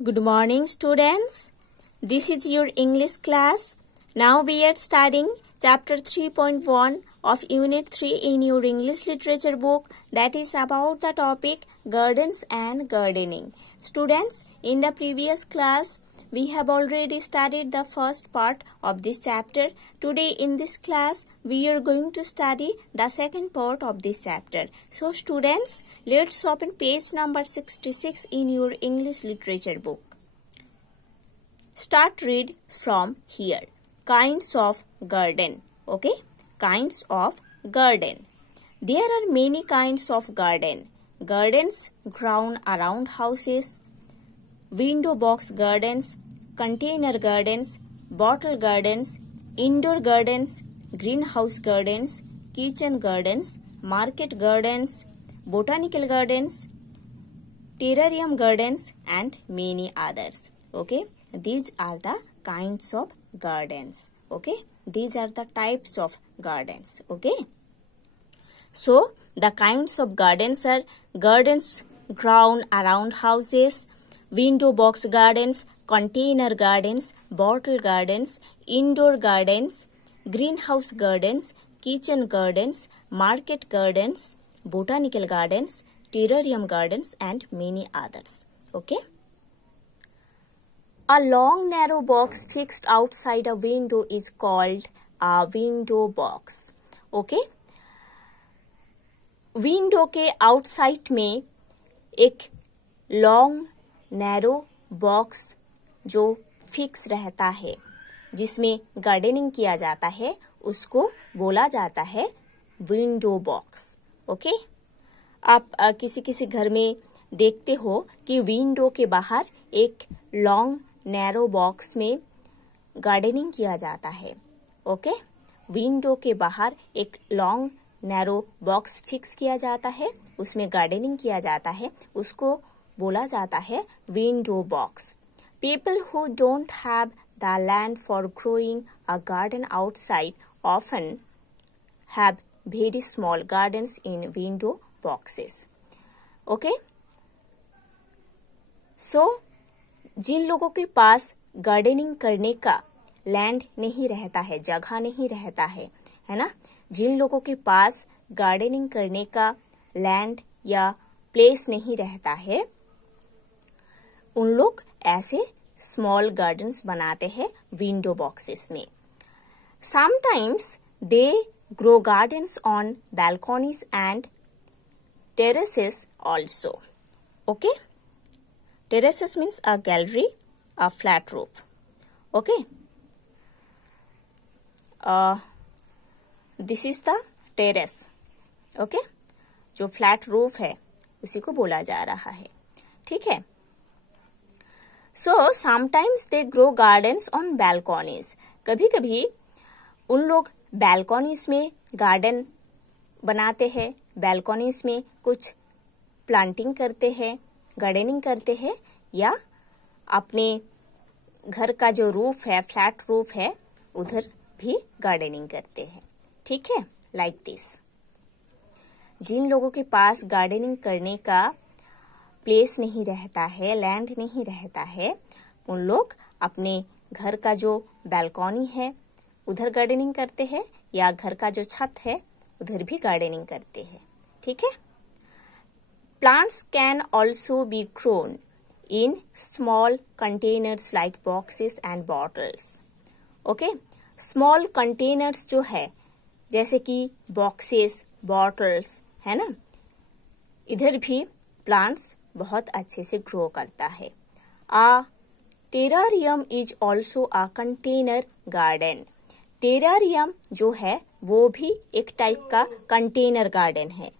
Good morning, students. This is your English class. Now we are studying chapter 3.1 of unit 3 in your English literature book, that is about the topic gardens and gardening. Students, in the previous class we have already studied the first part of this chapter. Today in this class we are going to study the second part of this chapter. So students, let's open page number 66 in your English literature book. Start read from here. Kinds of garden. Okay, kinds of garden. There are many kinds of garden. Gardens grown around houses, window box gardens, container gardens, bottle gardens, indoor gardens, greenhouse gardens, kitchen gardens, market gardens, botanical gardens, terrarium gardens, and many others. Okay, these are the kinds of gardens. Okay, these are the types of gardens. Okay, so the kinds of gardens are gardens grown around houses, window box gardens, container gardens, bottle gardens, indoor gardens, greenhouse gardens, kitchen gardens, market gardens, botanical gardens, terrarium gardens, and many others. Okay. A long narrow box fixed outside a window is called a window box. Okay. Window के outside में एक long narrow box जो fix रहता है, जिसमें gardening किया जाता है, उसको बोला जाता है विंडो बॉक्स. ओके, आप किसी घर में देखते हो कि विंडो के बाहर एक लॉन्ग नैरो बॉक्स में गार्डनिंग किया जाता है. ओके, विंडो के बाहर एक लॉन्ग नैरो बॉक्स फिक्स किया जाता है, उसमें गार्डनिंग किया जाता है, उसको बोला जाता है window box. People who don't have the land for growing a garden outside often have very small gardens in window boxes. Okay, so जिन लोगों के पास गार्डनिंग करने का लैंड नहीं रहता है, जगह नहीं रहता है ना, जिन लोगों के पास गार्डनिंग करने का लैंड या प्लेस नहीं रहता है, उन लोग ऐसे स्मॉल गार्डन्स बनाते हैं विंडो बॉक्सेस में. Sometimes they grow gardens on balconies and terraces also. Okay, terraces means a gallery, a flat roof. Okay, this is the terrace. Okay, जो फ्लैट रूफ है उसी को बोला जा रहा है. ठीक है. So sometimes they grow gardens on balconies. कभी कभी उन लोग बैल्कॉनीज में गार्डन बनाते हैं, बैल्कॉनीज में कुछ प्लांटिंग करते हैं, गार्डनिंग करते हैं, या अपने घर का जो रूफ है, फ्लैट रूफ है, उधर भी गार्डनिंग करते हैं. ठीक है, लाइक दिस. जिन लोगों के पास गार्डनिंग करने का प्लेस नहीं रहता है, लैंड नहीं रहता है, उन लोग अपने घर का जो बैल्कॉनी है उधर गार्डनिंग करते हैं, या घर का जो छत है उधर भी गार्डनिंग करते हैं. ठीक है. Plants can also be grown in small containers like boxes and bottles. Okay, small containers जो है, जैसे कि बॉक्सेस, बॉटल्स, है ना, इधर भी प्लांट्स बहुत अच्छे से ग्रो करता है. A terrarium is also a container garden. Terrarium जो है वो भी एक टाइप का कंटेनर गार्डन है.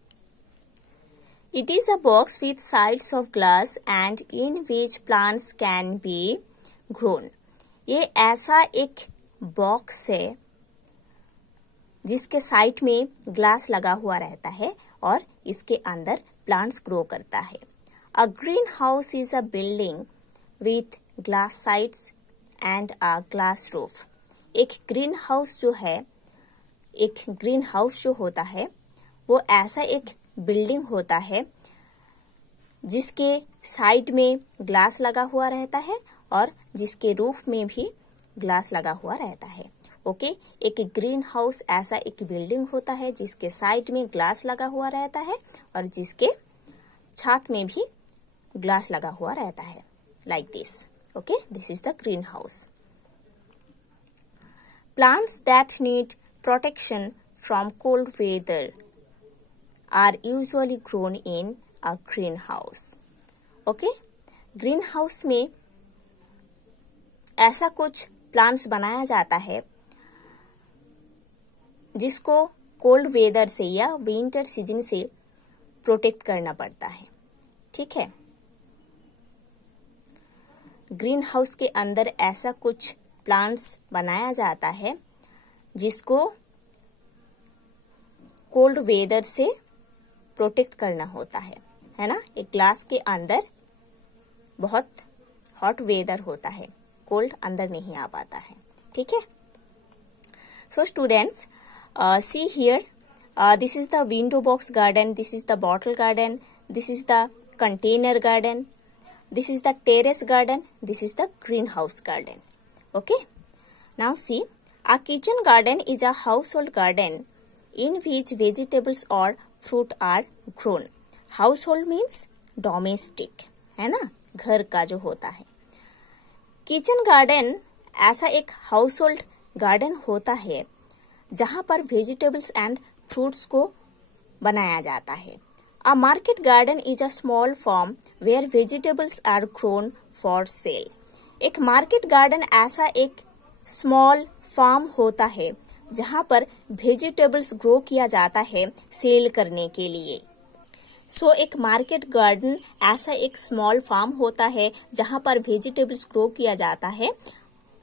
It is a box with sides of glass and in which plants can be grown. ये ऐसा एक बॉक्स है जिसके साइड में ग्लास लगा हुआ रहता है और इसके अंदर प्लांट्स ग्रो करता है. A green house is a building with glass sides and a glass roof. एक ग्रीन हाउस जो है, एक ग्रीन हाउस जो होता है वो ऐसा एक बिल्डिंग होता है जिसके साइड में ग्लास लगा हुआ रहता है और जिसके रूफ में भी ग्लास लगा हुआ रहता है। ओके, एक ग्रीन हाउस ऐसा एक बिल्डिंग होता है जिसके साइड में ग्लास लगा हुआ रहता है और जिसके छत में भी ग्लास लगा हुआ रहता है, like this. Okay, this is the greenhouse. Plants that need protection from cold weather are usually grown in a green house. Okay, greenhouse में ऐसा कुछ प्लांट्स बनाया जाता है जिसको कोल्ड वेदर से या विंटर सीजन से प्रोटेक्ट करना पड़ता है। ठीक है, ग्रीन हाउस के अंदर ऐसा कुछ प्लांट्स बनाया जाता है जिसको कोल्ड वेदर से प्रोटेक्ट करना होता है ना। एक ग्लास के अंदर बहुत हॉट वेदर होता है, कोल्ड अंदर नहीं आ पाता है। ठीक है, so students, see here, this is the window box garden, this is the bottle garden, this is the container garden, this is the terrace garden, this is the greenhouse garden. Okay, now see, a kitchen garden is a household garden in which vegetables or fruit are grown. Household means domestic, है ना, घर का जो होता है। Kitchen garden ऐसा एक household garden होता है जहां पर वेजिटेबल्स एंड फ्रूट्स को बनाया जाता है। A market garden is a small farm where vegetables are grown for sale. एक मार्केट गार्डन ऐसा एक स्मॉल फार्म होता है जहां पर वेजिटेबल्स ग्रो किया जाता है सेल करने के लिए। सो एक मार्केट गार्डन ऐसा एक स्मॉल फार्म होता है जहां पर वेजिटेबल्स ग्रो किया जाता है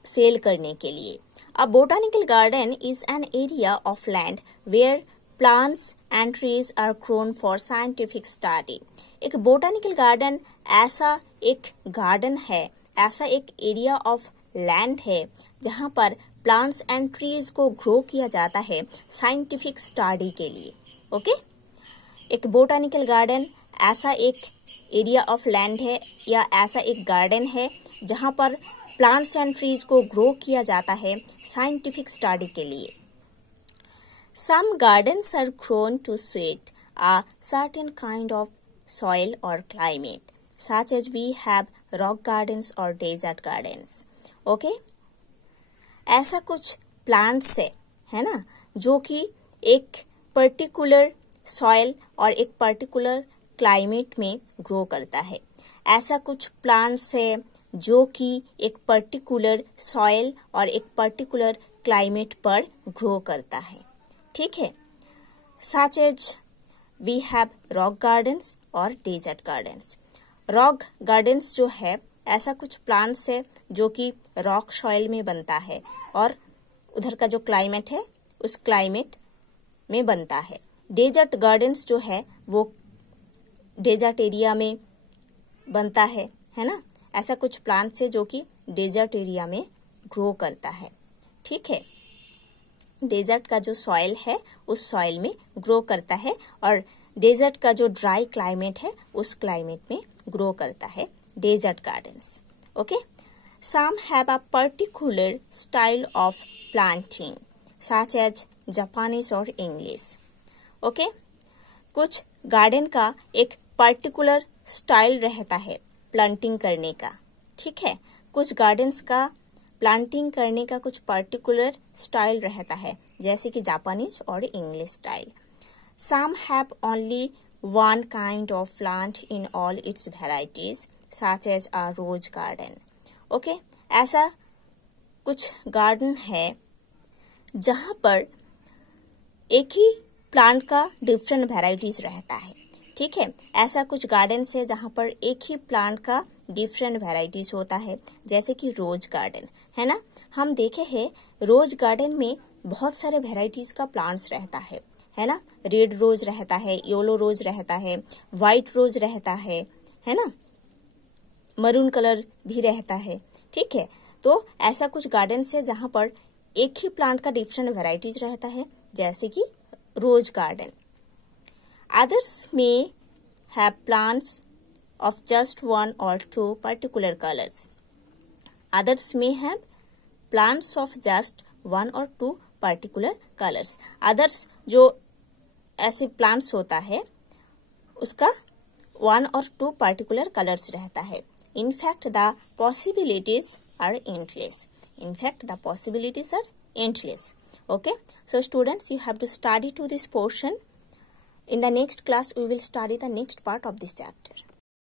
सेल करने के लिए। A botanical garden is an area of land where plants and trees are grown for scientific study. एक botanical garden ऐसा एक garden है, ऐसा एक area of land है जहां पर plants and trees को grow किया जाता है scientific study के लिए। ओके, एक botanical garden ऐसा एक area of land है या ऐसा एक garden है जहां पर प्लांट्स एंड ट्रीज को ग्रो किया जाता है साइंटिफिक स्टडी के लिए। Some gardens are grown to suit a certain kind of soil और climate, such as we have rock gardens और डेजर्ट गार्डन्स। ओके, ऐसा कुछ प्लांट्स है ना जो कि एक पर्टिकुलर सॉइल और एक पर्टिकुलर क्लाइमेट में ग्रो करता है। ऐसा कुछ प्लांट्स है जो कि एक पर्टिकुलर सॉइल और एक पर्टिकुलर क्लाइमेट पर ग्रो करता है। ठीक है, such as we have rock gardens और डेजर्ट गार्डन्स। रॉक गार्डन्स जो है ऐसा कुछ प्लांट्स है जो कि रॉक सॉइल में बनता है और उधर का जो क्लाइमेट है उस क्लाइमेट में बनता है। डेजर्ट गार्डन्स जो है वो डेजर्ट एरिया में बनता है ना। ऐसा कुछ प्लांट्स है जो कि डेजर्ट एरिया में ग्रो करता है। ठीक है, डेजर्ट का जो सॉइल है उस सॉइल में ग्रो करता है और डेजर्ट का जो ड्राई क्लाइमेट है उस क्लाइमेट में ग्रो करता है desert gardens. Okay, some have a particular style of planting such as Japanese और इंग्लिश। ओके, कुछ गार्डन का एक पर्टिकुलर स्टाइल रहता है प्लांटिंग करने का। ठीक है, कुछ गार्डन्स का प्लांटिंग करने का कुछ पर्टिकुलर स्टाइल रहता है जैसे कि जापानीज और English style. Some have only one kind of plant in all its varieties such as a rose garden. Okay, ऐसा कुछ गार्डन है जहां पर एक ही प्लांट का डिफरेंट वेराइटीज रहता है। ठीक है, ऐसा कुछ गार्डन है जहां पर एक ही प्लांट का डिफरेंट वेराइटीज होता है जैसे कि रोज गार्डन है ना। हम देखे हैं रोज गार्डन में बहुत सारे वेराइटीज का प्लांट्स रहता है ना। रेड रोज रहता है, येलो रोज रहता है, व्हाइट रोज रहता है ना, मरून कलर भी रहता है। ठीक है, तो ऐसा कुछ गार्डन है जहां पर एक ही प्लांट का डिफरेंट वेराइटीज रहता है जैसे कि rose garden. Others may have plants of just one or two particular colors. Others may have plants of just one or two particular colors. Others जो ऐसे plants होता है उसका one or two particular colors रहता है. In fact, the possibilities are endless. In fact, the possibilities are endless. Okay, so students, you have to study to this portion. In the next class, we will study the next part of this chapter.